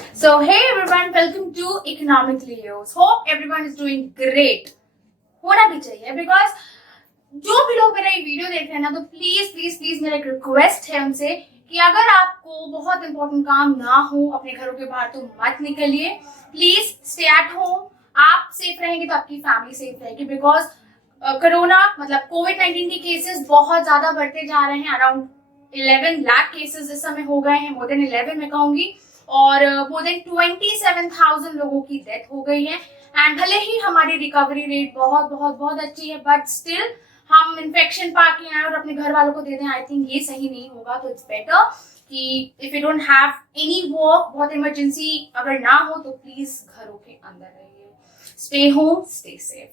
So, hey everyone, welcome to Economic Leos. Hope everyone is doing great. होना भी चाहिए because जो भी लोग मेरा ये वीडियो देख रहे हैं ना, तो प्लीज मेरा एक रिक्वेस्ट है उनसे कि अगर आपको बहुत इंपॉर्टेंट काम ना हो अपने घरों के बाहर तो मत निकलिए. Please stay at home. आप सेफ रहेंगे तो आपकी फैमिली सेफ रहेगी बिकॉज कोरोना मतलब कोविड-19 के केसेस बहुत ज्यादा बढ़ते जा रहे हैं. अराउंड 11 लाख केसेस इस समय हो गए हैं, मोर देन 11 मैं कहूंगी, और मोर देन 27,000 लोगों की डेथ हो गई है. एंड भले ही हमारी रिकवरी रेट बहुत अच्छी है, बट स्टिल हम इन्फेक्शन पाके आए और अपने घर वालों को दे दें, आई थिंक ये सही नहीं होगा. तो इट्स बेटर कि if you don't have any work, बहुत इमरजेंसी अगर ना हो तो प्लीज घरों के अंदर रहिए. Stay home, stay safe.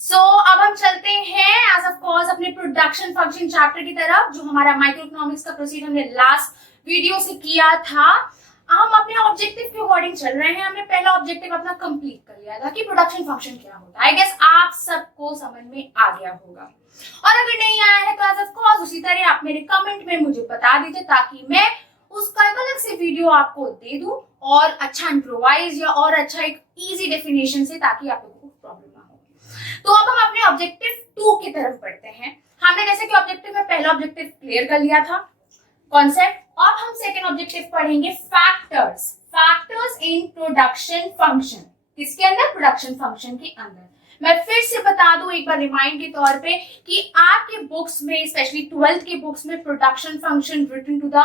So अब हम चलते हैं एज ऑफ कोर्स अपने प्रोडक्शन फंक्शन चैप्टर की तरफ, जो हमारा माइक्रो इकोनॉमिक्स का प्रोसीड हमने लास्ट वीडियो से किया था. हम अपने ऑब्जेक्टिव के अकॉर्डिंग चल रहे हैं. हमने पहला ऑब्जेक्टिव अपना कंप्लीट कर लिया था कि प्रोडक्शन फंक्शन क्या होता है. आई गेस आप सबको समझ में आ गया होगा, और अगर नहीं आया है तो एज ऑफ कोर्स उसी तरह आप मेरे कमेंट में मुझे बता दीजिए ताकि मैं उसका एक अलग से वीडियो आपको दे दूं, और अच्छा इम्प्रोवाइज या और अच्छा एक इजी डेफिनेशन से, ताकि आप लोगों को प्रॉब्लम ना हो. तो अब हम अपने ऑब्जेक्टिव 2 की तरफ बढ़ते हैं. हमने जैसे कि ऑब्जेक्टिव में पहला ऑब्जेक्टिव क्लियर कर लिया था, कॉन्सेप्ट. अब हम सेकेंड ऑब्जेक्टिव पढ़ेंगे, फैक्टर्स इन प्रोडक्शन फंक्शन. किसके अंदर? प्रोडक्शन फंक्शन के अंदर. मैं फिर से बता दूं एक बार रिमाइंड के तौर पे कि आपके बुक्स में, स्पेशली 12th के बुक्स में, production function written to the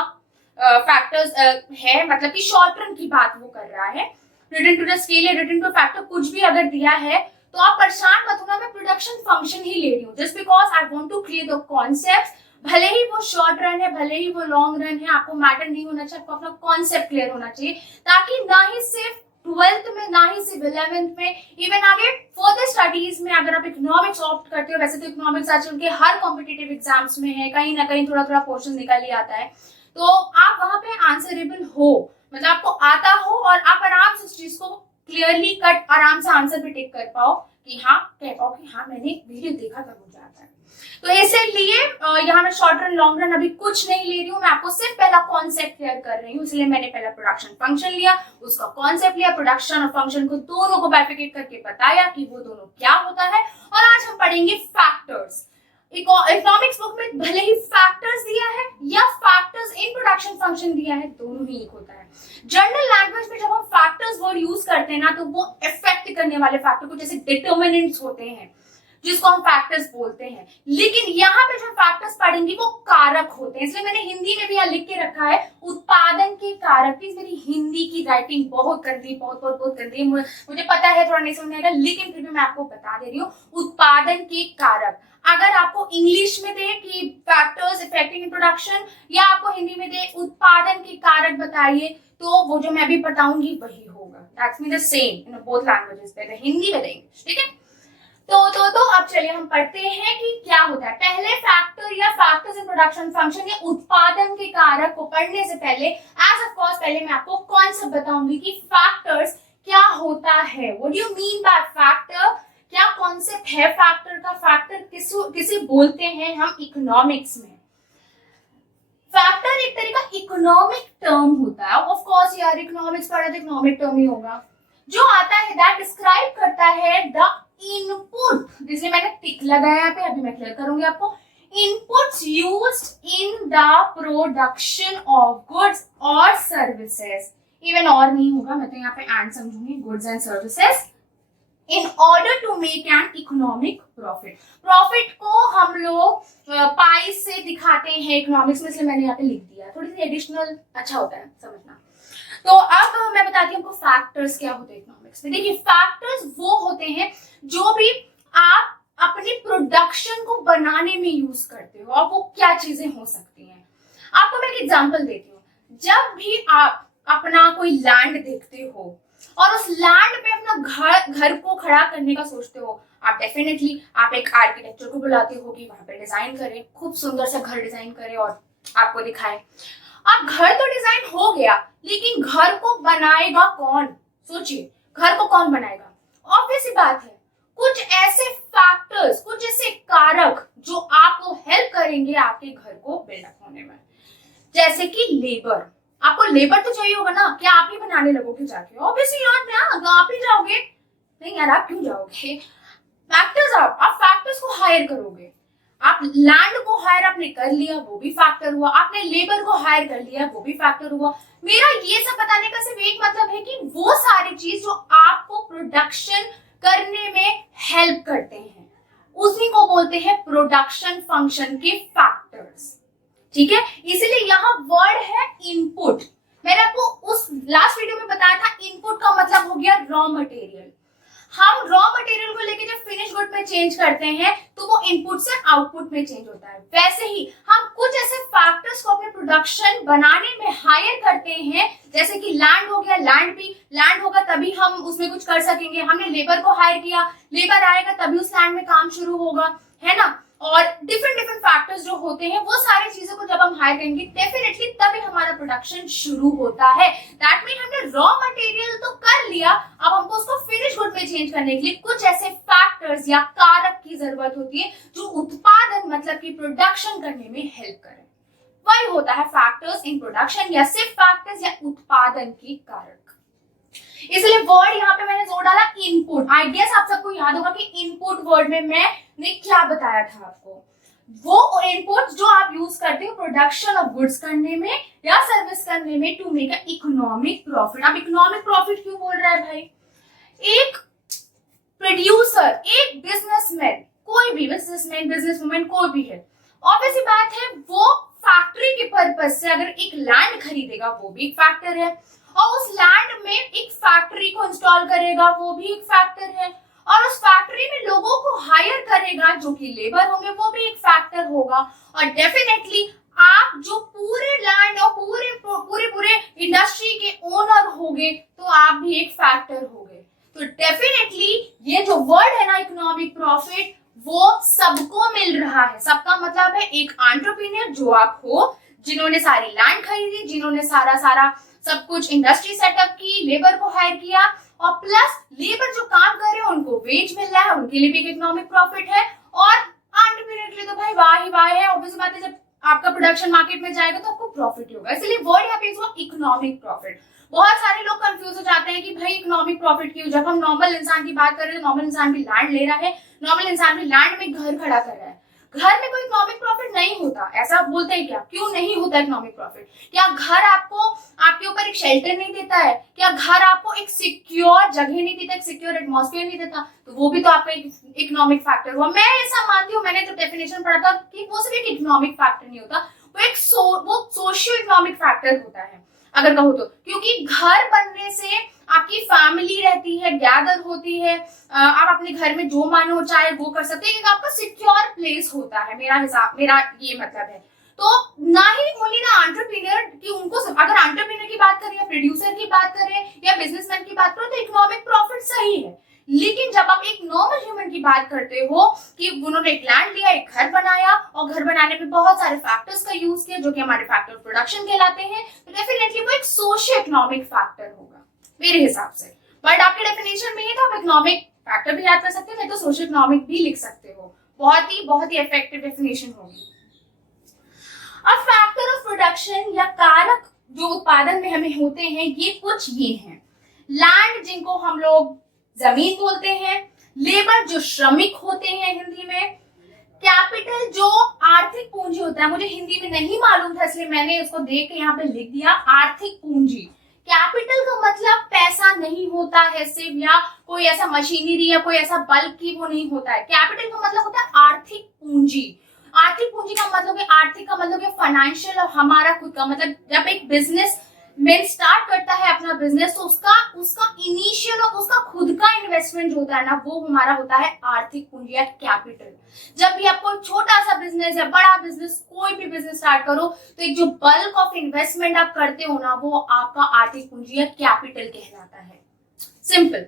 factors है, मतलब कि शॉर्ट टर्म की बात वो कर रहा है. रिटन टू द स्केल या रिटन टू फैक्टर कुछ भी अगर दिया है तो आप परेशान मत होना, मैं प्रोडक्शन फंक्शन ही ले रही हूँ, just because I want to clear the concept. भले ही वो शॉर्ट रन है, भले ही वो लॉन्ग रन है, आपको मैटर नहीं होना चाहिए, आपको अपना कॉन्सेप्ट क्लियर होना चाहिए, ताकि ना ही सिर्फ 12th में, ना ही सिर्फ 11th में, इवन आगे फर्दर स्टडीज में अगर आप इकोनॉमिक्स ऑप्ट करते हो, वैसे तो इकोनॉमिक्स आजकल के हर कॉम्पिटिटिव एग्जाम्स में है, कहीं ना कहीं थोड़ा पोर्शन निकल ही आता है, तो आप वहां पे आंसरेबल हो, मतलब आपको आता हो और आप आराम से उस चीज को क्लियरली कट आराम से आंसर पे टिक कर पाओ कि हाँ, कह पाओ कि हाँ मैंने वीडियो देखा था, मुझे आता है. तो इसलिए यहाँ मैं शॉर्ट रन लॉन्ग रन अभी कुछ नहीं ले रही हूँ, मैं आपको सिर्फ पहला कॉन्सेप्ट क्लियर कर रही हूँ. इसलिए मैंने पहला प्रोडक्शन फंक्शन लिया, उसका कॉन्सेप्ट लिया, प्रोडक्शन और फंक्शन को दोनों को बाइफिकेट करके बताया कि वो दोनों क्या होता है. और आज हम पढ़ेंगे फैक्टर्स. इकोनॉमिक्स बुक में भले ही फैक्टर्स दिया है या फैक्टर्स इन प्रोडक्शन फंक्शन दिया है, दोनों ही एक होता है. जनरल लैंग्वेज में जब हम फैक्टर्स वर्ड यूज करते हैं ना, तो वो इफेक्ट करने वाले फैक्टर को, जैसे डिटर्मिनेंट्स होते हैं जिसको हम फैक्टर्स बोलते हैं, लेकिन यहाँ पे जो फैक्टर्स पढ़ेंगे वो कारक होते हैं. इसलिए मैंने हिंदी में भी यहाँ लिख के रखा है, उत्पादन के कारक. प्लीज मेरी हिंदी की राइटिंग बहुत गंदी, बहुत गंदी, मुझे पता है थोड़ा नहीं समझ में आएगा, लेकिन फिर भी मैं आपको बता दे रही हूँ, उत्पादन के कारक. अगर आपको इंग्लिश में दे कि फैक्टर्स इफेक्टिंग इन प्रोडक्शन, या आपको हिंदी में दे उत्पादन के कारक बताइए, तो वो जो मैं भी बताऊंगी वही होगा. That's mean the same in both languages, whether Hindi whether English. ठीक है, तो अब चलिए हम पढ़ते हैं कि क्या होता है. पहले फैक्टर या फैक्टर्स इन प्रोडक्शन फंक्शन या उत्पादन के कारक को पढ़ने से पहले एज ऑफ कोर्स पहले मैं आपको कॉन्सेप्ट बताऊंगी कि फैक्टर्स क्या होता है. What do you mean by factor, क्या कॉन्सेप्ट है फैक्टर का, फैक्टर किसे बोलते हैं हम इकोनॉमिक्स में. फैक्टर एक तरह का इकोनॉमिक टर्म होता है. ऑफ कोर्स यार इकोनॉमिक्स पढ़ा तो इकोनॉमिक टर्म ही होगा, जो आता है दैट डिस्क्राइब करता है द इनपुट. इसलिए मैंने टिक लगाया यहाँ पे, अभी मैं क्लियर करूंगी आपको. Inputs used in the production of goods और सर्विसेज. इवन और नहीं होगा, मैं तो यहाँ पे एंड समझूंगी, goods and services, in order to make an economic profit. Profit को हम लोग पाई से दिखाते हैं इकोनॉमिक्स में, इसलिए मैंने यहाँ पे लिख दिया, थोड़ी सी एडिशनल अच्छा होता है समझना. तो अब मैं बताती हूँ आपको फैक्टर्स क्या होते हैं इकोनॉमिक्स में. देखिए, फैक्टर्स वो होते हैं जो भी आप अपनी प्रोडक्शन को बनाने में यूज करते हो, और वो क्या चीजें हो सकती हैं. आपको मैं एक एग्जांपल देती हूँ. जब भी आप अपना कोई लैंड देखते हो और उस लैंड पे अपना घर को खड़ा करने का सोचते हो, आप डेफिनेटली आप एक आर्किटेक्चर को बुलाते हो कि वहां पे डिजाइन करे, खूब सुंदर सा घर डिजाइन करे और आपको दिखाए. अब घर तो डिजाइन हो गया, लेकिन घर को बनाएगा कौन? सोचिए, घर को कौन बनाएगा? ऑब्वियस सी बात है, कुछ ऐसे फैक्टर्स, कुछ ऐसे कारक जो आपको हेल्प करेंगे आपके घर को बिल्डअप होने में, जैसे कि लेबर. आपको लेबर तो चाहिए होगा ना, क्या आप ही बनाने लगोगे जाके? ऑब्वियसली नॉट ना, आप ही जाओगे नहीं यार, आप क्यों जाओगे? फैक्टर्स, आप फैक्टर्स को हायर करोगे। आप लैंड को हायर आपने कर लिया, वो भी फैक्टर हुआ। आपने लेबर को हायर कर लिया, वो भी फैक्टर हुआ। मेरा ये सब बताने का सिर्फ एक मतलब है कि वो सारी चीज जो आपको प्रोडक्शन करने में हेल्प करते हैं, उसी को बोलते हैं प्रोडक्शन फंक्शन के फैक्टर्स। ठीक है, इसीलिए यहाँ वर्ड है इनपुट। मैंने आपको उस लास्ट वीडियो में बताया था, इनपुट का मतलब हो गया रॉ मटेरियल। हम रॉ मटेरियल को लेके जब फिनिश गुड में चेंज करते हैं तो वो इनपुट से आउटपुट में चेंज होता है। वैसे ही हम कुछ ऐसे फैक्टर्स को अपने प्रोडक्शन बनाने में हायर करते हैं, जैसे कि लैंड हो गया, लैंड होगा तभी हम उसमें कुछ कर सकेंगे। हमने लेबर को हायर किया, लेबर आएगा तभी उस लैंड में काम शुरू होगा, है ना। और डिफरेंट फैक्टर्स जो होते हैं, वो सारी चीजों को जब हम हायर करेंगे डेफिनेटली तभी हमारा प्रोडक्शन शुरू होता है। दैट मीन हमने रॉ मटेरियल तो कर लिया, अब हमको उसको फिनिश गुड में चेंज करने के लिए कुछ ऐसे फैक्टर्स या कारक की जरूरत होती है जो उत्पादन मतलब कि प्रोडक्शन करने में हेल्प करें। वही होता है फैक्टर्स इन प्रोडक्शन, या सिर्फ फैक्टर्स या उत्पादन के कारक। इसलिए वर्ड यहाँ पे मैंने जोर डाला इनपुट। आई गेस आप सबको याद होगा कि इनपुट वर्ड में मैंने क्या बताया था आपको। वो इनपुट जो आप यूज करते हो प्रोडक्शन ऑफ गुड्स करने में या सर्विस करने में to make a economic profit. अब इकोनॉमिक प्रॉफिट क्यों बोल रहा है भाई? एक प्रोड्यूसर, एक बिजनेसमैन, कोई भी बिजनेसमैन, बिजनेसवुमन, कोई भी है, ऑब्वियस बात है वो फैक्ट्री के पर्पज से अगर एक लैंड खरीदेगा वो भी एक फैक्टर है, और उस लैंड में एक फैक्ट्री को इंस्टॉल करेगा वो भी एक फैक्टर है, और उस फैक्ट्री में लोगों को हायर करेगा जो कि लेबर होंगे वो भी एक फैक्टर होगा। और डेफिनेटली आप जो पूरे लैंड और पूरे इंडस्ट्री के ओनर होगे तो आप भी एक फैक्टर होगे। तो डेफिनेटली ये जो वर्ड है ना इकोनॉमिक प्रॉफिट, वो सबको मिल रहा है। सबका मतलब है एक एंटरप्रेन्योर जो आप हो, जिन्होंने सारी लैंड खरीदी, जिन्होंने सारा सब कुछ इंडस्ट्री सेटअप की, लेबर को हायर किया, और प्लस लेबर जो काम कर रहे हैं उनको वेज मिल रहा है, उनके लिए भी एक इकोनॉमिक प्रॉफिट है। और एंटरप्रेन्योर के लिए तो भाई वाह ही वाह है, ऑब्वियस बात है जब आपका प्रोडक्शन मार्केट में जाएगा तो आपको प्रॉफिट ही होगा। इसलिए वर्ड यहाँ पे इकोनॉमिक प्रॉफिट। बहुत सारे लोग कंफ्यूज हो जाते हैं कि भाई इकोनॉमिक प्रॉफिट क्यों? जब हम नॉर्मल इंसान की बात कर रहे हैं, नॉर्मल इंसान भी लैंड ले रहा है, नॉर्मल इंसान भी लैंड में घर खड़ा कर रहा है, घर में कोई इकोनॉमिक प्रॉफिट नहीं होता। ऐसा आप बोलते हैं क्या? क्यों नहीं होता इकोनॉमिक प्रॉफिट? क्या घर आपको आपके ऊपर एक शेल्टर नहीं देता है? क्या घर आपको एक सिक्योर जगह नहीं देता, एक सिक्योर एटमॉस्फेयर नहीं देता? तो वो भी तो आपका इकोनॉमिक फैक्टर हुआ। मैं ऐसा मानती हूँ, मैंने जो डेफिनेशन पढ़ा था कि वो सिर्फ एक इकोनॉमिक फैक्टर नहीं होता, वो सोशियो इकोनॉमिक फैक्टर होता है अगर कहो तो। क्योंकि घर बनने से आपकी फैमिली रहती है, गैदर होती है, आप अपने घर में जो मानो चाहे वो कर सकते हैं, आपका सिक्योर प्लेस होता है। मेरा ये मतलब है। तो ना ही ओनली ना एंटरप्रेन्योर कि उनको, अगर एंटरप्रेन्योर की बात करें या प्रोड्यूसर की बात करें या बिजनेसमैन की बात करें तो इकोनॉमिक प्रॉफिट सही है। लेकिन जब आप एक नॉर्मल ह्यूमन की बात करते हो कि उन्होंने एक लैंड लिया, एक घर बनाया, और घर बनाने में बहुत सारे फैक्टर्स का यूज किया जो कि हमारे फैक्टर प्रोडक्शन कहलाते हैं, तो डेफिनेटली वो एक सोशियो इकोनॉमिक फैक्टर होगा मेरे हिसाब से। बट आपके डेफिनेशन में ही तो आप इकोनॉमिक फैक्टर भी याद कर सकते हो, नहीं तो सोशियो इकोनॉमिक भी लिख सकते हो। बहुत ही इफेक्टिव डेफिनेशन होगी। अब फैक्टर ऑफ प्रोडक्शन या कारक जो उत्पादन में हमें होते हैं, ये कुछ ये हैं। लैंड जिनको हम लोग जमीन बोलते हैं, लेबर जो श्रमिक होते हैं हिंदी में, कैपिटल जो आर्थिक पूंजी होता है, मुझे हिंदी में नहीं मालूम था इसलिए मैंने उसको देख के यहाँ पे लिख दिया आर्थिक पूंजी। कैपिटल का मतलब पैसा नहीं होता है सिर्फ, या कोई ऐसा मशीनरी या कोई ऐसा बल्क की वो नहीं होता है। कैपिटल का मतलब होता है आर्थिक पूंजी। आर्थिक पूंजी का मतलब है, आर्थिक का मतलब है फाइनेंशियल, और हमारा खुद का मतलब जब एक बिजनेस मैन स्टार्ट करता है अपना बिजनेस तो उसका इनिशियल और उसका खुद का इन्वेस्टमेंट जो होता है ना, वो हमारा होता है आर्थिक पूंजी या कैपिटल। जब भी आपको छोटा सा बिजनेस या बड़ा बिजनेस, कोई भी बिजनेस स्टार्ट करो तो एक जो बल्क ऑफ इन्वेस्टमेंट आप करते हो ना, वो आपका आर्थिक पूंजी या कैपिटल कहलाता है। सिंपल।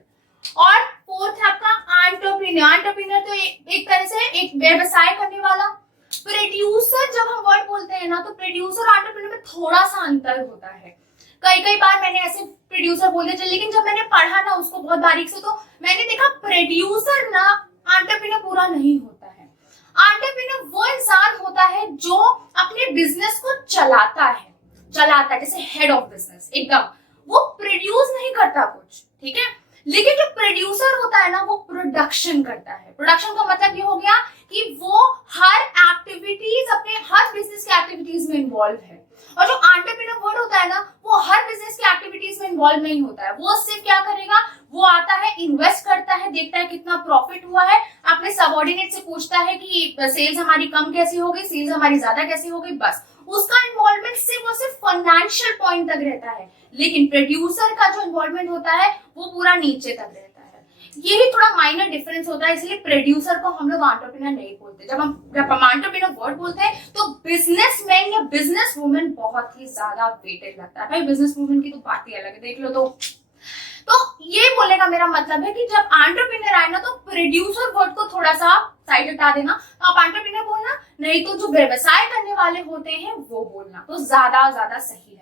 और फोर्थ है आपका एंटरप्रेन्योर। एंटरप्रेन्योर तो एक तरह से एक व्यवसाय करने वाला। प्रोड्यूसर जब हम वर्ड बोलते हैं ना, तो प्रोड्यूसर और एंटरप्रेन्योर में थोड़ा सा अंतर होता है। कई बार मैंने ऐसे प्रोड्यूसर बोल दिया, लेकिन जब मैंने पढ़ा ना उसको बहुत बारीक से, तो मैंने देखा प्रोड्यूसर ना एंटरप्रेन्योर पूरा नहीं होता है। एंटरप्रेन्योर वो इंसान होता है जो अपने बिजनेस को चलाता है, चलाता है, जैसे हेड ऑफ बिजनेस एकदम, वो प्रोड्यूस नहीं करता कुछ, ठीक है, लेकिन जो प्रोड्यूसर होता है ना वो प्रोडक्शन करता है। प्रोडक्शन का मतलब ये हो गया कि वो हर एक्टिविटीज, अपने हर बिजनेस के एक्टिविटीज में इन्वॉल्व है। और जो एंटरप्रेन्योर वर्ड होता है ना वो हर बिजनेस के एक्टिविटीज में इन्वॉल्व नहीं होता है, वो सिर्फ क्या करेगा, वो आता है, इन्वेस्ट करता है, देखता है कितना प्रॉफिट हुआ है, अपने सबऑर्डिनेट से पूछता है कि सेल्स हमारी कम कैसी हो गई, सेल्स हमारी ज्यादा कैसी हो गई, बस उसका इन्वॉल्वमेंट सिर्फ और सिर्फ फाइनेंशियल पॉइंट तक रहता है। लेकिन प्रोड्यूसर का जो इन्वॉल्वमेंट होता है वो पूरा नीचे तक रहता है। ये भी थोड़ा माइनर डिफरेंस होता है, इसलिए प्रोड्यूसर को हम लोग एंटरप्रेन्योर नहीं बोलते। जब हम एंटरप्रेन्योर वर्ड बोलते हैं तो बिजनेसमैन या बिजनेस वुमेन बहुत ही ज्यादा वेटेड लगता है। भाई बिजनेस वुमेन की तो बात ही अलग है, देख लो तो ये बोलने का मेरा मतलब है कि जब एंटरप्रेन्योर आए ना तो प्रोड्यूसर वर्ड को थोड़ा सा साइड हटा देना, तो आप एंटरप्रेन्योर बोलना, नहीं तो जो व्यवसाय करने वाले होते हैं वो बोलना, तो ज्यादा सही लगेगा।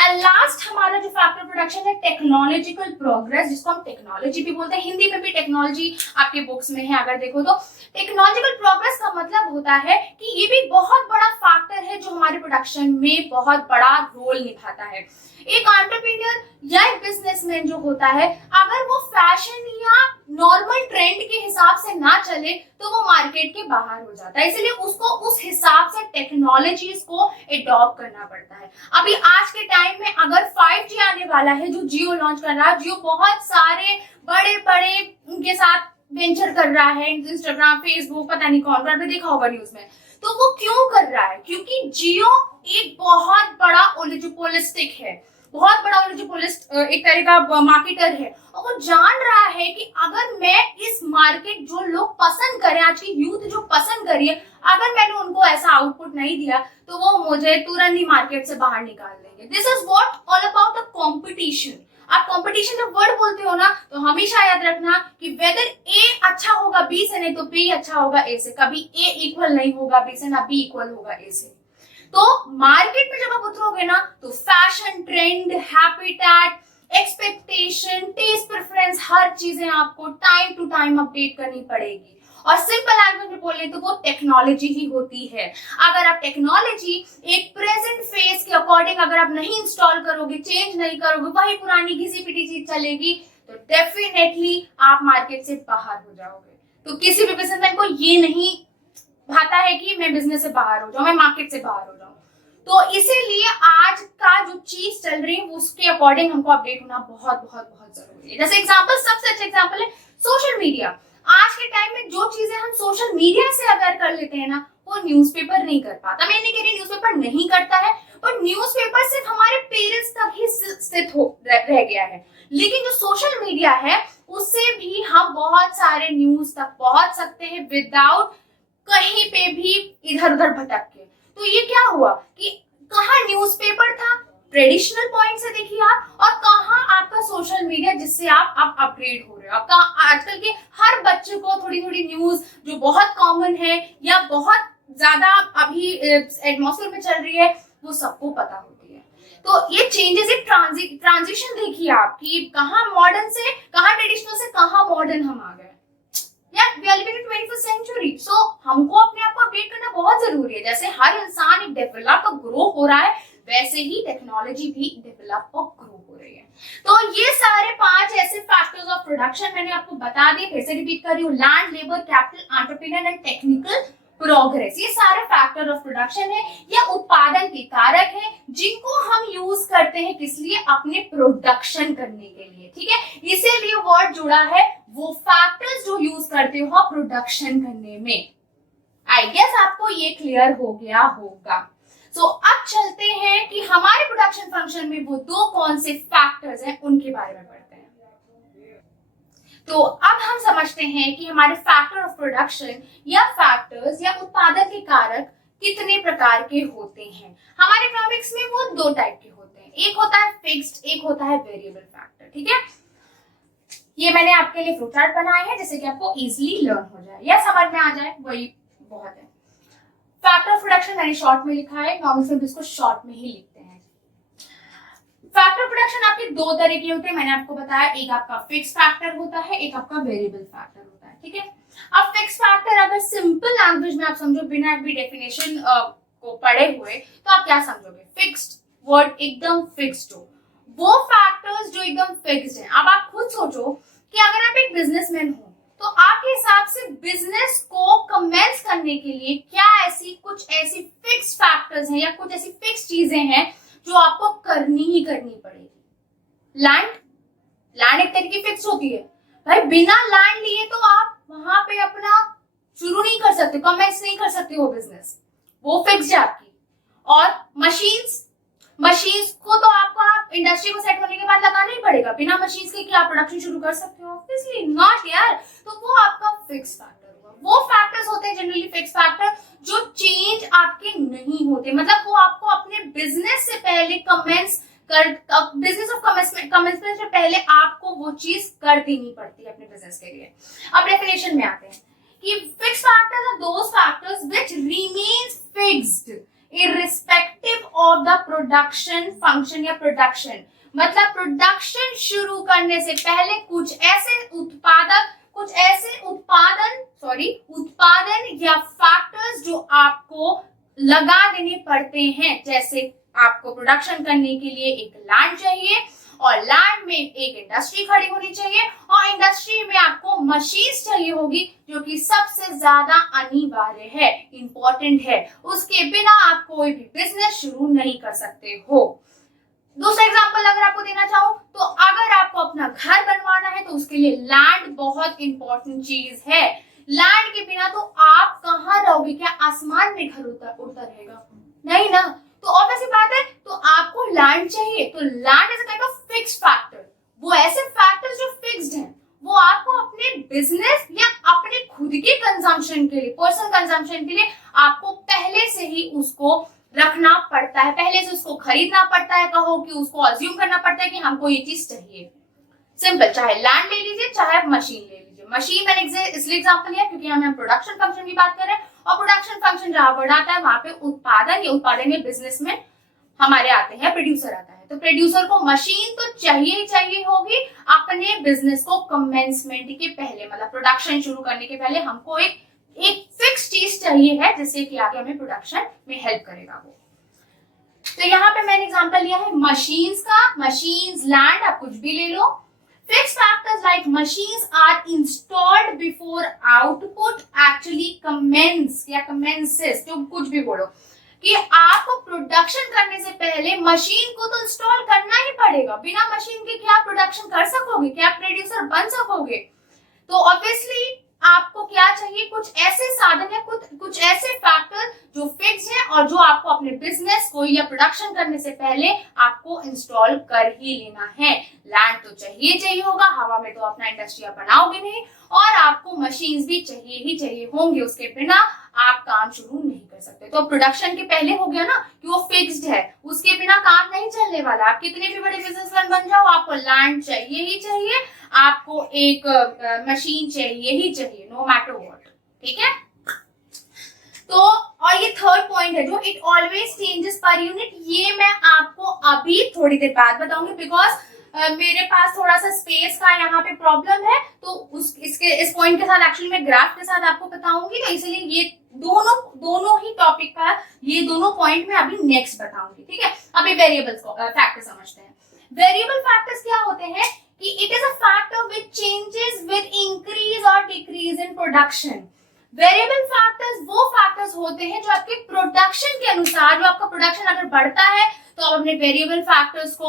एंड लास्ट हमारा जो फैक्टर प्रोडक्शन है, टेक्नोलॉजिकल प्रोग्रेस, जिसको हम टेक्नोलॉजी भी बोलते हैं, हिंदी में भी टेक्नोलॉजी आपके बुक्स में है अगर देखो तो। टेक्नोलॉजिकल प्रोग्रेस का मतलब होता है कि ये भी बहुत बड़ा फैक्टर है जो हमारे प्रोडक्शन में बहुत बड़ा रोल निभाता है। एक एंटरप्रेन्योर या एक बिजनेसमैन जो होता है, अगर वो फैशन या नॉर्मल ट्रेंड के हिसाब से ना चले तो वो मार्केट के बाहर हो जाता है, इसलिए उसको उस हिसाब से टेक्नोलॉजीज को एडॉप्ट करना पड़ता है। अभी आज के टाइम में अगर 5G आने वाला है, जो जियो लॉन्च कर रहा है, जियो बहुत सारे बड़े उनके साथ वेंचर कर रहा है, इंस्टाग्राम, फेसबुक, पता नहीं कौन, पर देखा होगा न्यूज में, तो वो क्यों कर रहा है, क्योंकि जियो एक बहुत बड़ा ओलिगोपोलिस्टिक है, बहुत बड़ा ओलिगोपोलिस्ट एक तरह का मार्केटर है, और वो जान रहा है कि अगर मैं इस मार्केट, जो लोग पसंद करें, आज की यूथ जो पसंद करी है, अगर मैंने उनको ऐसा आउटपुट नहीं दिया तो वो मुझे तुरंत ही मार्केट से बाहर निकाल देंगे। This is what all about the competition. आप कंपटीशन जब वर्ड बोलते हो ना तो हमेशा याद रखना कि वेदर ए अच्छा होगा बी से, नहीं तो बी अच्छा होगा ए से, कभी ए इक्वल नहीं होगा बी से, ना बी इक्वल होगा ए से। तो मार्केट में जब आप उतरोगे ना तो fashion, trend, habitat, expectation, taste preference, हर चीजें आपको टाइम टू टाइम अपडेट करनी पड़ेगी। और सिंपल लैंग्वेज में बोले तो वो टेक्नोलॉजी ही होती है। अगर आप टेक्नोलॉजी एक प्रेजेंट फेज के अकॉर्डिंग अगर आप नहीं इंस्टॉल करोगे, चेंज नहीं करोगे, वही पुरानी घिसी पिटी चीज चलेगी, तो डेफिनेटली आप मार्केट से बाहर हो जाओगे। तो किसी भी बिजनेसमैन को ये नहीं भाता है कि मैं बिजनेस से बाहर हो जाऊं, मैं मार्केट से बाहर हो जाऊं। तो इसीलिए आज का जो चीज चल रही है उसके अकॉर्डिंग हमको अपडेट होना बहुत जरूरी है। जैसे एग्जांपल, सबसे अच्छा एग्जांपल है सोशल मीडिया। आज के टाइम में जो चीजें हम सोशल मीडिया से अवेयर कर लेते हैं ना वो न्यूज़पेपर नहीं कर पाता। मैं नहीं कह रही न्यूज़पेपर नहीं करता है, पर न्यूज़पेपर सिर्फ हमारे पेरेंट्स तक ही स्थित रह गया है, लेकिन जो सोशल मीडिया है उससे भी हम बहुत सारे न्यूज तक पहुंच सकते हैं विदाउट कहीं पे भी इधर उधर भटक के। तो ये क्या हुआ कि कहाँ न्यूज़पेपर था ट्रेडिशनल पॉइंट से देखिए आप, और कहाँ आपका सोशल मीडिया जिससे आप अपग्रेड हो रहे हो। आपका आजकल के हर बच्चे को थोड़ी थोड़ी न्यूज जो बहुत कॉमन है या बहुत ज्यादा अभी एटमॉस्फेयर में चल रही है वो सबको पता होती है। तो ये चेंजेस, एक ट्रांजिशन देखिए आप कि कहाँ मॉडर्न से, कहाँ ट्रेडिशनल से कहाँ मॉडर्न हम आ गए। We are living in 21st century, so हमको अपने आप को अपडेट करना बहुत जरूरी है। जैसे हर इंसान एक डेवलप और ग्रो हो रहा है, वैसे ही टेक्नोलॉजी भी डेवलप और ग्रो हो रही है। तो ये सारे 5 ऐसे फैक्टर्स ऑफ प्रोडक्शन मैंने आपको बता दिए, फिर से रिपीट कर रही हूँ, land, labour, capital, entrepreneur and technical progress. ये सारे फैक्टर ऑफ प्रोडक्शन है या उत्पादन के कारक है जिनको हम यूज करते हैं किस लिए, अपने प्रोडक्शन करने के लिए, ठीक है। इसीलिए वर्ड जुड़ा है वो फैक्टर्स जो यूज करते हो प्रोडक्शन करने में। आई गेस आपको ये क्लियर हो गया होगा। सो अब चलते हैं कि हमारे प्रोडक्शन फंक्शन में वो 2 कौन से फैक्टर्स हैं उनके बारे में पढ़ते हैं। तो अब हम समझते हैं कि हमारे फैक्टर ऑफ प्रोडक्शन या फैक्टर्स या उत्पादन के कारक कितने प्रकार के होते हैं। हमारे इकोनॉमिक्स में वो 2 टाइप के होते हैं, एक होता है फिक्स्ड, एक होता है वेरिएबल फैक्टर, ठीक है। ये मैंने आपके लिए फ्लो चार्ट बनाए हैं जिससे कि आपको इजीली लर्न हो जाए या समझ में आ जाए, वही बहुत है। फैक्टर ऑफ प्रोडक्शन मैंने शॉर्ट में लिखा है, इकोनॉमिक्स में इसको शॉर्ट में ही लिखते हैं। फैक्टर प्रोडक्शन आपके 2 तरह के होते हैं, मैंने आपको बताया, एक आपका फिक्स फैक्टर होता है, एक आपका वेरिएबल फैक्टर होता है, ठीक है। अब फिक्स फैक्टर अगर सिंपल लैंग्वेज में आप समझो बिना भी डेफिनेशन को पढ़े हुए तो आप क्या समझोगे, फिक्स्ड वर्ड एकदम फिक्स्ड हो, वो फैक्टर्स जो एकदम फिक्स्ड हैं। अब आप खुद सोचो कि अगर आप एक बिजनेसमैन हो तो आपके हिसाब से बिजनेस को कमेंस करने के लिए क्या कुछ ऐसी फिक्स फैक्टर्स हैं या कुछ ऐसी फिक्स चीजें हैं जो आपको करनी ही करनी पड़ेगी। लैंड एक तरीके फिक्स होती है भाई, बिना लैंड लिए तो आप वहां पे अपना शुरू नहीं कर सकते, कमेंस नहीं कर सकते वो बिजनेस, वो फिक्स है आपकी। और मशीन्स को तो आपको आप इंडस्ट्री को सेट होने के बाद लगाना ही पड़ेगा, बिना मशीन्स के क्या प्रोडक्शन शुरू कर सकते हो? ऑब्वियसली नॉट यार। तो वो आपका फिक्स फैक्टर हुआ। वो फैक्टर्स होते हैं जनरली फिक्स फैक्टर जो चेंज आपके नहीं होते, मतलब वो आपको अपने बिजनेस से पहले बिजनेस ऑफ कमेंसमेंट से पहले आपको वो चीज कर देनी पड़ती है अपने बिजनेस के लिए। अब डेफिनेशन में आते हैं कि fix factors are those factors which remains fixed irrespective of the production function या प्रोडक्शन, मतलब प्रोडक्शन शुरू करने से पहले कुछ ऐसे उत्पादन या फैक्टर्स जो आपको लगा देने पड़ते हैं। जैसे आपको प्रोडक्शन करने के लिए एक लैंड चाहिए और लैंड में एक इंडस्ट्री खड़ी होनी चाहिए और इंडस्ट्री में आपको मशीन्स चाहिए होगी जो कि सबसे ज्यादा अनिवार्य है, इंपॉर्टेंट है। उसके बिना आप कोई भी बिजनेस शुरू नहीं कर सकते हो। दूसरा एग्जांपल अगर आपको देना चाहूं तो अगर आपको अपना घर बनवाना है तो उसके लिए लैंड बहुत इंपॉर्टेंट चीज है। लैंड के बिना तो आप कहां रहोगे? क्या आसमान में घर उड़ता रहेगा? नहीं ना। तो ऑब्वियस बात है, तो आपको लैंड चाहिए। तो land is a kind of fixed factor. वो ऐसे फैक्टर्स जो फिक्स्ड हैं, वो आपको अपने बिजनेस या अपने खुद के कंजम्पशन के लिए, पर्सनल कंजम्पशन के लिए आपको पहले से ही उसको रखना पड़ता है, पहले से उसको खरीदना पड़ता है, कहो कि उसको अज्यूम करना पड़ता है कि हमको ये चीज चाहिए। सिंपल, चाहे लैंड ले लीजिए चाहे मशीन ले लीजिए। मशीन मैंने इसलिए एग्जांपल लिया क्योंकि हम प्रोडक्शन फंक्शन की बात कर रहे हैं और प्रोडक्शन फंक्शन जहां वर्ड आता है वहां पे उत्पादन में बिजनेस में हमारे आते हैं, प्रोड्यूसर आता है। तो प्रोड्यूसर को मशीन तो चाहिए ही चाहिए होगी अपने बिजनेस को कमेंसमेंट के पहले, मतलब प्रोडक्शन शुरू करने के पहले हमको एक फिक्स चीज चाहिए है जिससे कि आगे हमें प्रोडक्शन में हेल्प करेगा वो। तो यहाँ पे मैंने एग्जांपल लिया है मशीन्स का, मशीन्स, लैंड, आप कुछ भी ले लो। Fixed factors like machines are installed before output actually commences, जो कुछ भी बोलो कि आपको प्रोडक्शन करने से पहले मशीन को तो इंस्टॉल करना ही पड़ेगा। बिना मशीन के क्या प्रोडक्शन कर सकोगे? क्या प्रोड्यूसर बन सकोगे? तो ऑब्वियसली आपको क्या चाहिए? कुछ ऐसे साधन या कुछ ऐसे फैक्टर जो फिक्स है और जो आपको अपने बिजनेस को या प्रोडक्शन करने से पहले आपको इंस्टॉल कर ही लेना है। लैंड तो चाहिए होगा, हवा में तो अपना इंडस्ट्री आप बनाओगे नहीं, और आपको मशीन्स भी चाहिए ही चाहिए होंगे, उसके बिना आप काम शुरू नहीं कर सकते। तो प्रोडक्शन के पहले हो गया ना कि वो फिक्स्ड है, उसके बिना काम नहीं चलने वाला। आप कितने भी बड़े बिजनेसमैन बन जाओ, आपको लैंड चाहिए ही चाहिए, आपको एक मशीन चाहिए ही चाहिए, नो मैटर व्हाट। ठीक है। तो और ये थर्ड पॉइंट है जो it always changes per unit, ये मैं आपको अभी थोड़ी देर बाद बताऊंगी बिकॉज मेरे पास थोड़ा सा स्पेस का यहाँ पे प्रॉब्लम है। तो इस पॉइंट के साथ एक्चुअली मैं ग्राफ के साथ आपको बताऊंगी, तो इसलिए ये दोनों ही टॉपिक का ये दोनों पॉइंट में अभी नेक्स्ट बताऊंगी। ठीक है। अभी वेरिएबल्स को फैक्टर समझते हैं। वेरिएबल फैक्टर्स क्या होते हैं कि it is a factor which changes with increase और decrease in production. Variable factors वो फैक्टर्स होते हैं जो आपके प्रोडक्शन के अनुसार, जो आपका प्रोडक्शन अगर बढ़ता है तो आप अपने वेरिएबल फैक्टर्स को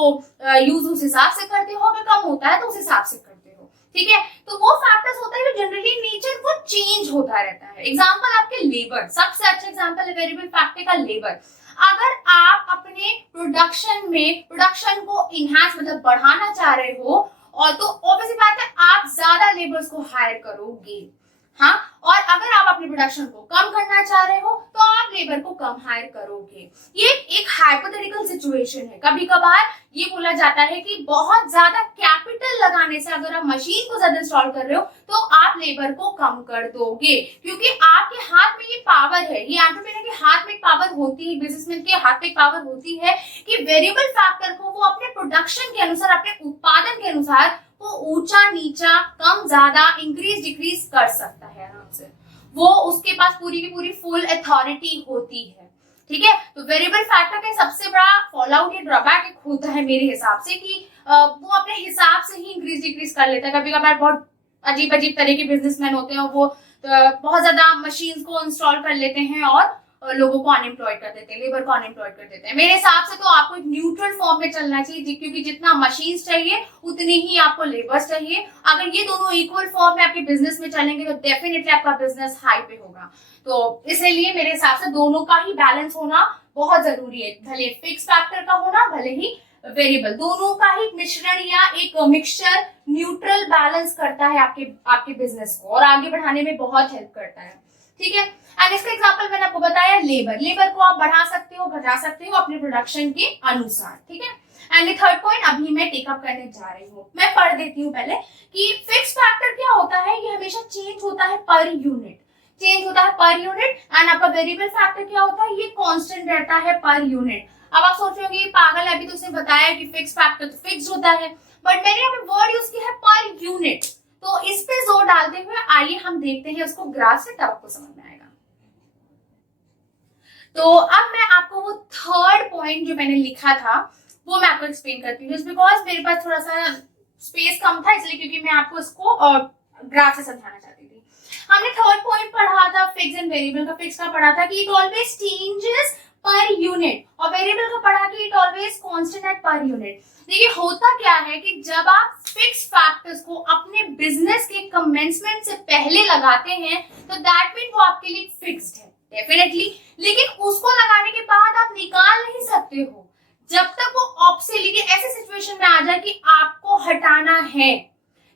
यूज उस हिसाब से करते हो, अगर कम होता है तो उस हिसाब से करते हो। ठीक है। तो वो फैक्टर्स होता है जो जनरली नेचर वो चेंज होता रहता है। एग्जांपल आपके लेबर, सबसे अच्छा एग्जांपल है वेरिएबल फैक्टर का लेबर। अगर आप अपने प्रोडक्शन को इनहैंस मतलब बढ़ाना चाह रहे हो और तो ऑब्वियसली बात है आप ज्यादा लेबर्स को हायर करोगे। हाँ, और अगर आप अपने प्रोडक्शन को कम करना चाह रहे हो तो आप लेबर को कम हायर करोगे। ये एक हाइपोथेटिकल सिचुएशन है। कभी कभार ये बोला जाता है कि बहुत ज्यादा कैपिटल लगाने से अगर आप मशीन को ज्यादा इंस्टॉल कर रहे हो तो आप लेबर को कम कर दोगे, क्योंकि आपके हाथ में ये पावर है, ये एंटरप्रेन्योर के हाथ में पावर होती है, बिजनेसमैन के हाथ में पावर होती है कि वेरिएबल फैक्टर को वो अपने प्रोडक्शन के अनुसार, अपने उत्पादन के अनुसार वो ऊंचा नीचा, कम ज्यादा, इंक्रीज डिक्रीज कर सकता है आराम से। वो उसके पास पूरी की पूरी फुल अथॉरिटी होती है। ठीक है। तो वेरिएबल फैक्टर का सबसे बड़ा फॉल आउट या ड्रॉबैक एक होता है मेरे हिसाब से कि वो अपने हिसाब से ही इंक्रीज डिक्रीज कर लेता है। कभी कभार बहुत अजीब अजीब तरह के बिजनेसमैन होते हैं, वो बहुत ज्यादा मशीन को इंस्टॉल कर लेते हैं और लोगों को अनएम्प्लॉयड कर देते हैं, लेबर को अनएम्प्लॉयड कर देते हैं। मेरे हिसाब से तो आपको एक न्यूट्रल फॉर्म में चलना चाहिए, क्योंकि जितना मशीन चाहिए उतनी ही आपको लेबर्स चाहिए। अगर ये दोनों इक्वल फॉर्म में आपके बिजनेस में चलेंगे तो डेफिनेटली आपका बिजनेस हाई पे होगा। तो इसलिए मेरे हिसाब से दोनों का ही बैलेंस होना बहुत जरूरी है, भले फिक्स फैक्टर का होना भले ही वेरिएबल, दोनों का ही मिश्रण या एक मिक्सचर न्यूट्रल बैलेंस करता है आपके बिजनेस को और आगे बढ़ाने में बहुत हेल्प करता है। ठीक है। एंड इसका एग्जांपल मैंने आपको बताया लेबर को आप बढ़ा सकते हो घटा सकते हो अपने प्रोडक्शन के अनुसार। ठीक है। एंड थर्ड पॉइंट अभी मैं टेकअप करने जा रही हूँ, मैं पढ़ देती हूँ पहले कि फिक्स फैक्टर क्या होता है। ये हमेशा चेंज होता है पर यूनिट, एंड आपका वेरिएबल फैक्टर क्या होता है, ये कांस्टेंट रहता है पर यूनिट। अब आप सोच रहे होंगे पागल है, अभी तो उसने बताया कि फिक्स फैक्टर तो फिक्स होता है, बट मैंने यहाँ पे वर्ड यूज किया है पर यूनिट। तो इस पे जोर डालते हुए आइए हम देखते हैं उसको ग्राफ से, तब आपको समझ में आएगा। तो अब मैं आपको वो थर्ड पॉइंट जो मैंने लिखा था वो मैं आपको एक्सप्लेन करती हूँ, बिकॉज मेरे पास थोड़ा सा स्पेस कम था, इसलिए क्योंकि मैं आपको इसको ग्राफ से समझाना चाहती थी। हमने थर्ड पॉइंट पढ़ा था फिक्स एंड वेरिएबल का। फिक्स का पढ़ा था कि it always changes per unit, और वेरिएबल का पढ़ा कि it always constant eight per unit. देखिए होता क्या है कि जब आप फिक्स फैक्टर्स को अपने बिजनेस के कमेंसमेंट से पहले लगाते हैं तो दैट मीन वो आपके लिए फिक्स्ड है डेफिनेटली, लेकिन उसको लगाने के बाद आप निकाल नहीं सकते हो जब तक वो ऑब्सोल्यूट ऐसे सिचुएशन में आ जाए कि आपको हटाना है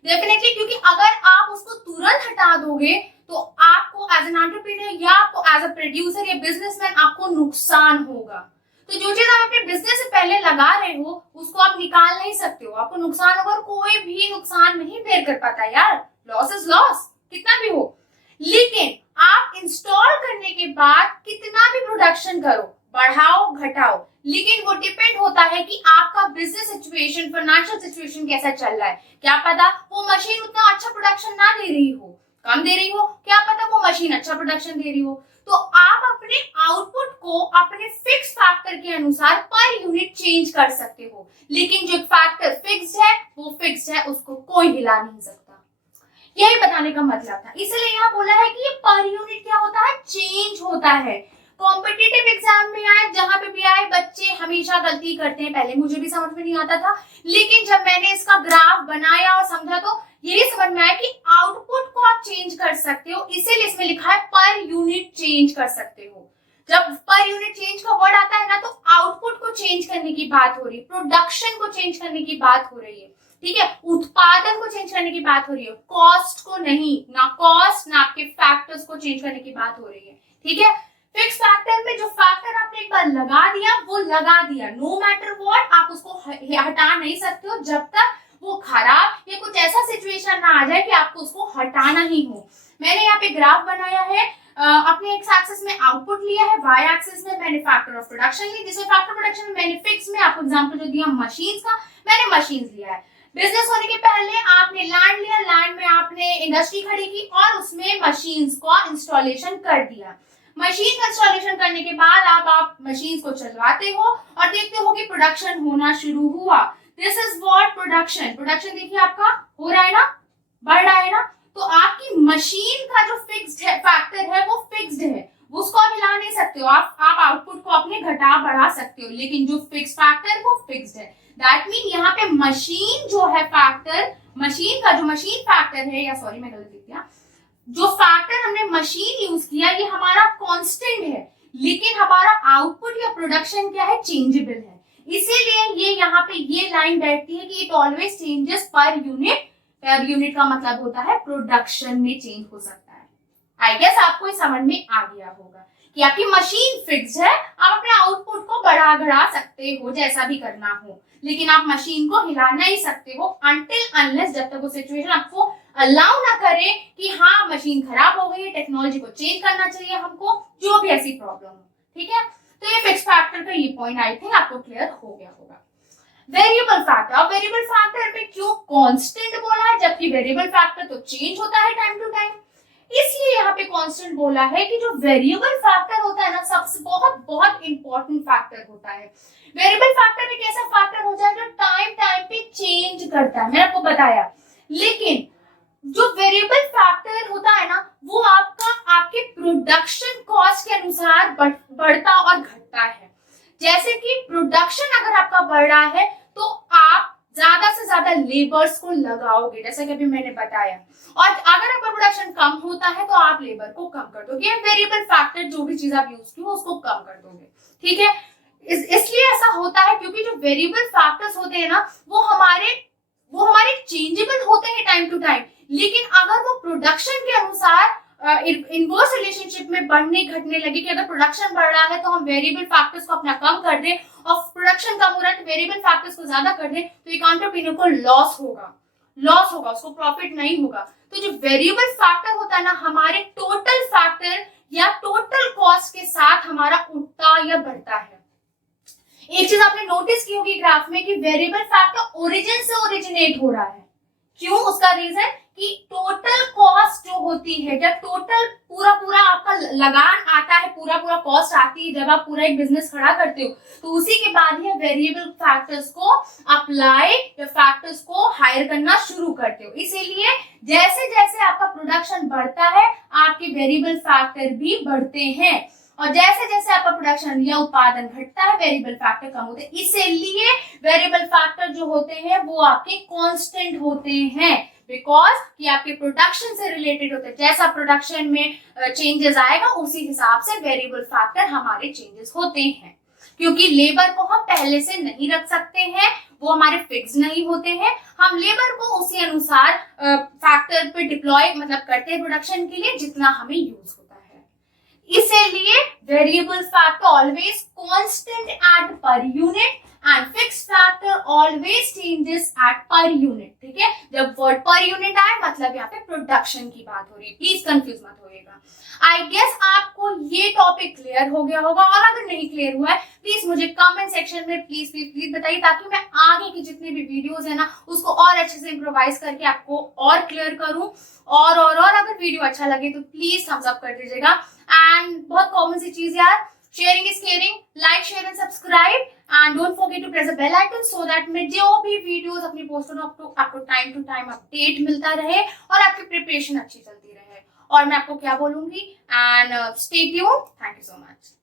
डेफिनेटली, क्योंकि अगर आप उसको तुरंत हटा दोगे तो आपको एज एन एंटरप्रेन्योर या आपको एज अ प्रोड्यूसर या बिजनेसमैन आपको नुकसान होगा। तो जो चीज आप अपने बिजनेस से पहले लगा रहे हो उसको आप निकाल नहीं सकते हो, आपको नुकसान होगा और कोई भी नुकसान नहीं बेयर कर पाता यार, लॉस इज लॉस कितना भी हो। लेकिन आप इंस्टॉल करने के बाद कितना भी प्रोडक्शन करो, बढ़ाओ घटाओ, लेकिन वो डिपेंड होता है कि आपका बिजनेस सिचुएशन, फाइनेंशियल सिचुएशन कैसा चल रहा है। क्या पता वो मशीन उतना अच्छा प्रोडक्शन ना दे रही हो, कम दे रही हो, क्या पता वो मशीन अच्छा प्रोडक्शन दे रही हो। तो आप अपने आउटपुट को अपने फिक्स फैक्टर के अनुसार पर यूनिट चेंज कर सकते हो, लेकिन जो फैक्टर फिक्स्ड है वो फिक्स्ड है, उसको कोई हिला नहीं सकता। यही बताने का मतलब था, इसलिए यहाँ बोला है कि ये पर यूनिट क्या होता है, चेंज होता है। कॉम्पिटिटिव एग्जाम में आए, जहां पे भी आए, बच्चे हमेशा गलती करते हैं। पहले मुझे भी समझ में नहीं आता था, लेकिन जब मैंने इसका ग्राफ बनाया और समझा तो यही समझ में आया कि आउटपुट को आप चेंज कर सकते हो, इसीलिए इसमें लिखा है पर यूनिट चेंज कर सकते हो। जब पर यूनिट चेंज का वर्ड आता है ना, तो आउटपुट को चेंज करने की बात हो रही है, प्रोडक्शन को चेंज करने की बात हो रही है। ठीक है, उत्पादन को चेंज करने की बात हो रही है, कॉस्ट को नहीं, ना कॉस्ट ना आपके फैक्टर्स को चेंज करने की बात हो रही है। ठीक है, फिक्स फैक्टर में जो फैक्टर आपने एक बार लगा दिया वो लगा दिया, नो मैटर व्हाट, आप उसको हटा नहीं सकते हो जब तक वो खराब या कुछ ऐसा सिचुएशन ना आ जाए कि आपको उसको हटाना ही हो। मैंने यहाँ पे ग्राफ बनाया है, अपने एक्स एक्सिस में आउटपुट लिया है, वाई एक्सिस में मैंने फैक्टर ऑफ प्रोडक्शन ली, जिसमें फैक्टर प्रोडक्शन में मैंने फिक्स में आपको एग्जांपल जो दिया मशीन्स का, मैंने मशीन्स लिया है। बिजनेस होने के पहले आपने लैंड लिया, लैंड में आपने इंडस्ट्री खड़ी की और उसमें मशीन्स को इंस्टॉलेशन कर दिया। मशीन का इंस्टॉलेशन करने के बाद आप मशीन को चलवाते हो और देखते हो कि प्रोडक्शन होना शुरू हुआ। This is what production. Production देखिए आपका हो रहा है ना, बढ़ रहा है ना, तो आपकी मशीन का जो फिक्स्ड है फैक्टर है वो फिक्स्ड है, उसको आप हिला नहीं सकते हो। आप आउटपुट को अपने घटा बढ़ा सकते हो, लेकिन जो फिक्स फैक्टर वो फिक्स्ड है। दैट मीन यहाँ पे मशीन जो है फैक्टर, मशीन का जो मशीन फैक्टर है, या सॉरी मैं गलत लिख दिया, जो फैक्टर हमने मशीन यूज किया ये हमारा कांस्टेंट है, लेकिन हमारा आउटपुट या प्रोडक्शन क्या है, चेंजेबल है। इसीलिए ये यहाँ पे ये लाइन बैठती है कि it always changes per unit. Per unit का मतलब होता है प्रोडक्शन में चेंज हो सकता है। आई गेस आपको समझ में आ गया होगा कि आपकी मशीन फिक्स है, आप अपने आउटपुट को बढ़ा घटा सकते हो जैसा भी करना हो, लेकिन आप मशीन को हिला नहीं सकते हो अनटिल अनलेस, जब तक वो सिचुएशन आपको अलाउ ना करे कि हाँ मशीन खराब हो गई है, टेक्नोलॉजी को चेंज करना चाहिए हमको, जो भी ऐसी प्रॉब्लम हो। ठीक है, तो ये फिक्स फैक्टर का ये पॉइंट आई थिंक आपको क्लियर हो गया होगा। वेरिएबल फैक्टर, अब वेरिएबल फैक्टर में क्यों कांस्टेंट बोला है जबकि वेरिएबल फैक्टर तो चेंज होता है टाइम टू टाइम, इसलिए यहाँ पे कांस्टेंट बोला है कि जो वेरिएबल फैक्टर होता है ना, सबसे बहुत बहुत इंपॉर्टेंट फैक्टर होता है। वेरिएबल फैक्टर एक ऐसा फैक्टर हो जाए जो टाइम पे चेंज करता है, मैंने आपको बताया। लेकिन जो वेरिएबल फैक्टर होता है ना, वो आपके प्रोडक्शन कॉस्ट के अनुसार बढ़ता और घटता है। जैसे कि प्रोडक्शन अगर आपका बढ़ रहा है तो आप ज्यादा से ज्यादा लेबर्स को लगाओगे, जैसा कि अभी मैंने बताया। और अगर आपका प्रोडक्शन कम होता है तो आप लेबर को कम कर दोगे। वेरिएबल फैक्टर जो भी चीज आप यूज की हो उसको कम कर दोगे, ठीक है। इसलिए ऐसा होता है क्योंकि जो वेरिएबल फैक्टर्स होते हैं ना, वो हमारे चेंजेबल होते हैं टाइम टू टाइम। लेकिन अगर वो प्रोडक्शन के अनुसार इनवर्स रिलेशनशिप में बढ़ने घटने लगे, कि अगर प्रोडक्शन बढ़ रहा है तो हम वेरिएबल फैक्टर्स को अपना कम कर दें, और प्रोडक्शन कम हो रहा है तो वेरिएबल फैक्टर्स को ज्यादा कर दें, तो एक एंटरप्रेन्योर को लॉस होगा, उसको प्रॉफिट नहीं होगा। तो जो वेरिएबल फैक्टर होता है ना, हमारे टोटल फैक्टर या टोटल कॉस्ट के साथ हमारा उठता या बढ़ता है। एक चीज आपने नोटिस की होगी ग्राफ में कि वेरिएबल फैक्टर ओरिजिन से ओरिजिनेट हो रहा है। क्यों? उसका रीजन कि टोटल कॉस्ट जो होती है, जब टोटल पूरा आपका लगान आता है, पूरा कॉस्ट आती है, जब आप पूरा एक बिजनेस खड़ा करते हो, तो उसी के बाद ही वेरिएबल फैक्टर्स को अप्लाई या फैक्टर्स को हायर करना शुरू करते हो। इसीलिए जैसे जैसे आपका प्रोडक्शन बढ़ता है, आपके वेरिएबल फैक्टर भी बढ़ते हैं, और जैसे जैसे आपका प्रोडक्शन या उत्पादन घटता है, वेरिएबल फैक्टर कम होते हैं। इसीलिए वेरिएबल फैक्टर जो होते हैं वो आपके कांस्टेंट होते हैं, बिकॉज कि आपके प्रोडक्शन से रिलेटेड होते हैं। जैसा प्रोडक्शन में चेंजेस आएगा, उसी हिसाब से वेरिएबल फैक्टर हमारे चेंजेस होते हैं। क्योंकि लेबर को हम पहले से नहीं रख सकते हैं, वो हमारे फिक्स नहीं होते हैं, हम लेबर को उसी अनुसार फैक्टर पे डिप्लॉय करते हैं प्रोडक्शन के लिए, जितना हमें यूज होता है। इसीलिए variable factor always constant eight per unit and fixed factor always changes at per unit, ठीक है। जब वर्ड पर यूनिट आए, मतलब यहाँ पे प्रोडक्शन की बात हो रही है, प्लीज कंफ्यूज मत होइएगा। आई गेस आपको ये टॉपिक क्लियर हो गया होगा, और अगर नहीं क्लियर हुआ है प्लीज मुझे कमेंट सेक्शन में प्लीज बताइए, ताकि मैं आगे की जितनी भी वीडियोस है ना, उसको और अच्छे से इम्प्रोवाइज करके आपको और क्लियर करूं। और अगर वीडियो अच्छा लगे तो प्लीज थम्स अप कर दीजिएगा। एंड बहुत कॉमन सी चीज यार, sharing is caring, like share and subscribe, and don't forget to press the bell icon so that मैं जो भी वीडियोस अपनी पोस्ट करूं आपको टाइम टू टाइम अपडेट मिलता रहे और आपकी प्रिपरेशन अच्छी चलती रहे। और मैं आपको क्या बोलूंगी, and stay tuned. Thank you so much.